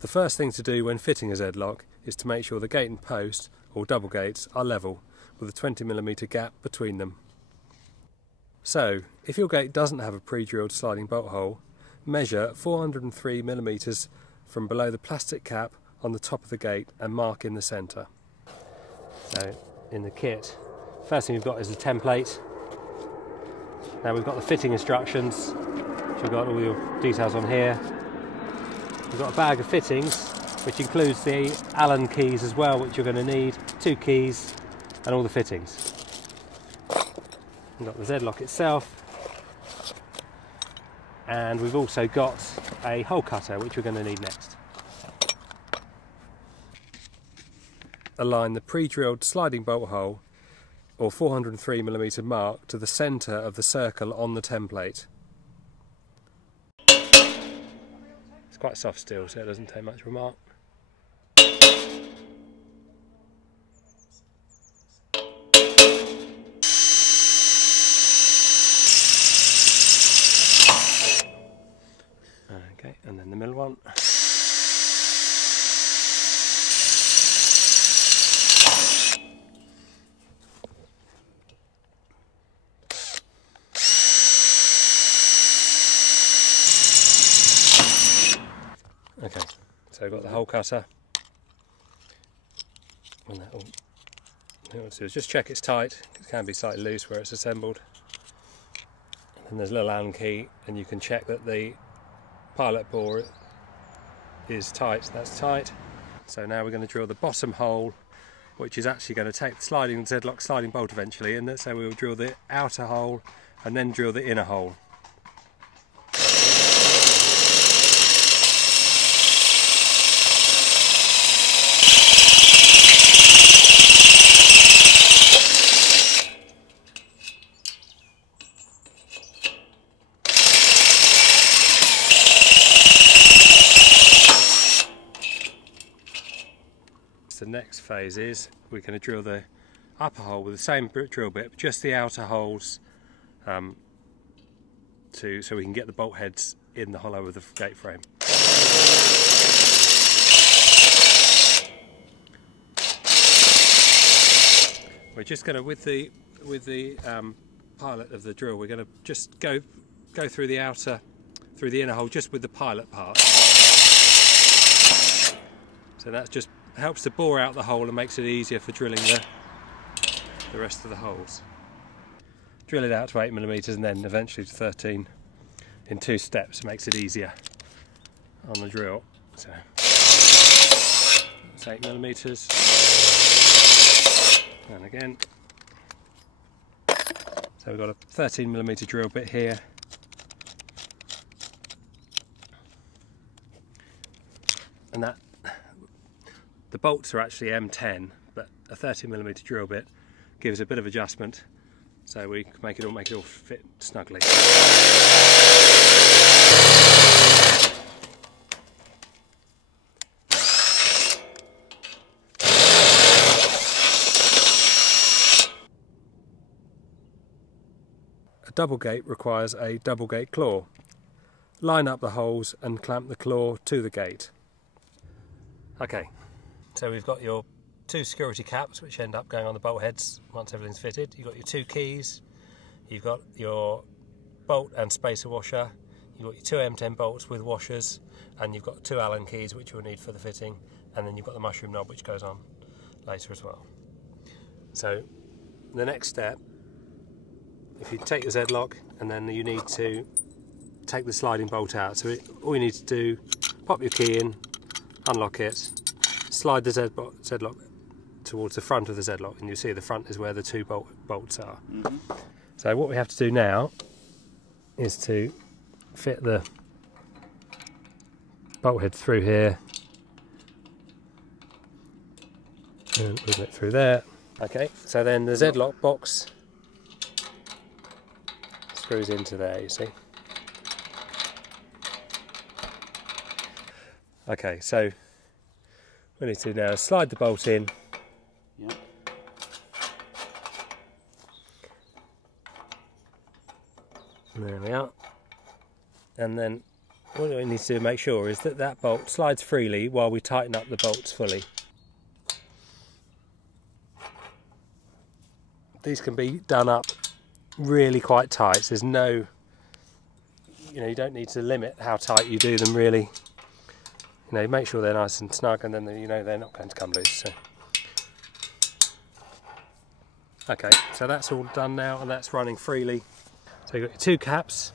The first thing to do when fitting a Zedlock is to make sure the gate and post, or double gates, are level, with a 20mm gap between them. So, if your gate doesn't have a pre-drilled sliding bolt hole, measure 403mm from below the plastic cap on the top of the gate and mark in the centre. So, in the kit, first thing we've got is the template. Now we've got the fitting instructions, so we've got all your details on here. We've got a bag of fittings, which includes the Allen keys as well, which you're going to need, 2 keys and all the fittings. We've got the Zedlock itself, and we've also got a hole cutter, which we're going to need next. Align the pre-drilled sliding bolt hole, or 403mm mark, to the centre of the circle on the template. It's quite soft steel, so it doesn't take much of a mark. Okay, and then the middle one. Okay, so I've got the hole cutter. And that all to do is just check it's tight. It can be slightly loose where it's assembled. And there's a little Allen key, and you can check that the pilot bore is tight. That's tight. So now we're going to drill the bottom hole, which is actually going to take the sliding Zedlock sliding bolt eventually, and so we'll drill the outer hole and then drill the inner hole. The next phase is we're going to drill the upper hole with the same drill bit, but just the outer holes, so we can get the bolt heads in the hollow of the gate frame. We're just going to, with the pilot of the drill, we're going to just go through the inner hole just with the pilot part. So that's just helps to bore out the hole and makes it easier for drilling the rest of the holes. Drill it out to 8mm and then eventually to 13 in 2 steps. Makes it easier on the drill. So it's 8mm, and again. So we've got a 13mm drill bit here. And that the bolts are actually M10, but a 30mm drill bit gives a bit of adjustment, so we can make it all fit snugly. A double gate requires a double gate claw. Line up the holes and clamp the claw to the gate. Okay. So we've got your 2 security caps, which end up going on the bolt heads once everything's fitted. You've got your 2 keys, you've got your bolt and spacer washer, you've got your 2 M10 bolts with washers, and you've got 2 Allen keys, which you'll need for the fitting, and then you've got the mushroom knob, which goes on later as well. So the next step, if you take the Zedlock, and then you need to take the sliding bolt out. So all you need to do, pop your key in, unlock it, slide the Zedlock towards the front of the Zedlock, and you see the front is where the 2 bolts are. So what we have to do now is to fit the bolt head through here and move it through there. Okay, so then the Zedlock box screws into there, you see. Okay, so we need to now slide the bolt in. Yep. There we are. And then what we need to make sure is that that bolt slides freely while we tighten up the bolts fully. These can be done up really quite tight. So there's no, you don't need to limit how tight you do them really. Make sure they're nice and snug, and then they're not going to come loose. So. Okay, so that's all done now, and that's running freely. So you've got your 2 caps,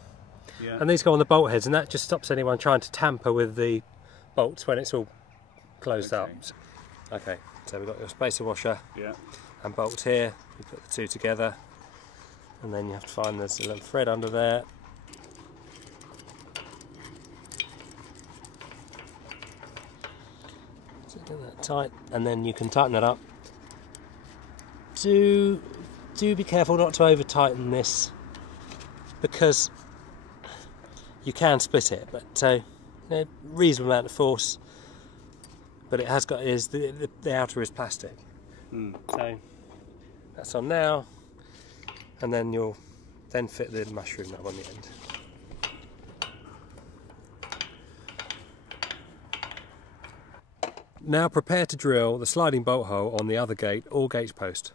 and these go on the bolt heads, and that just stops anyone trying to tamper with the bolts when it's all closed up. Okay, so we've got your spacer washer and bolt here. You put the 2 together, and then you have to find there's a little thread under there. Get that tight, and then you can tighten that up. Do be careful not to over tighten this, because you can split it, but reasonable amount of force. But it has got the outer is plastic. So that's on now, and then you'll then fit the mushroom knob on the end. Now prepare to drill the sliding bolt hole on the other gate or gate post.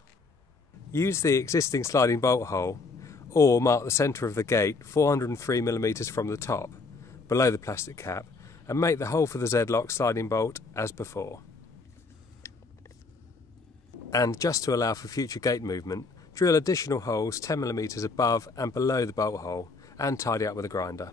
Use the existing sliding bolt hole, or mark the centre of the gate 403mm from the top, below the plastic cap, and make the hole for the Zedlock sliding bolt as before. And just to allow for future gate movement, drill additional holes 10mm above and below the bolt hole, and tidy up with a grinder.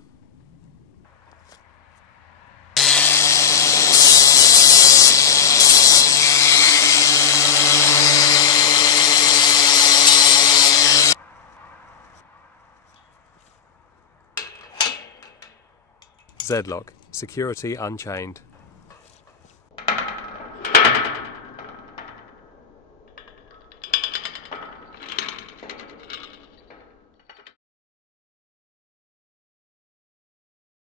Zedlock, security unchained.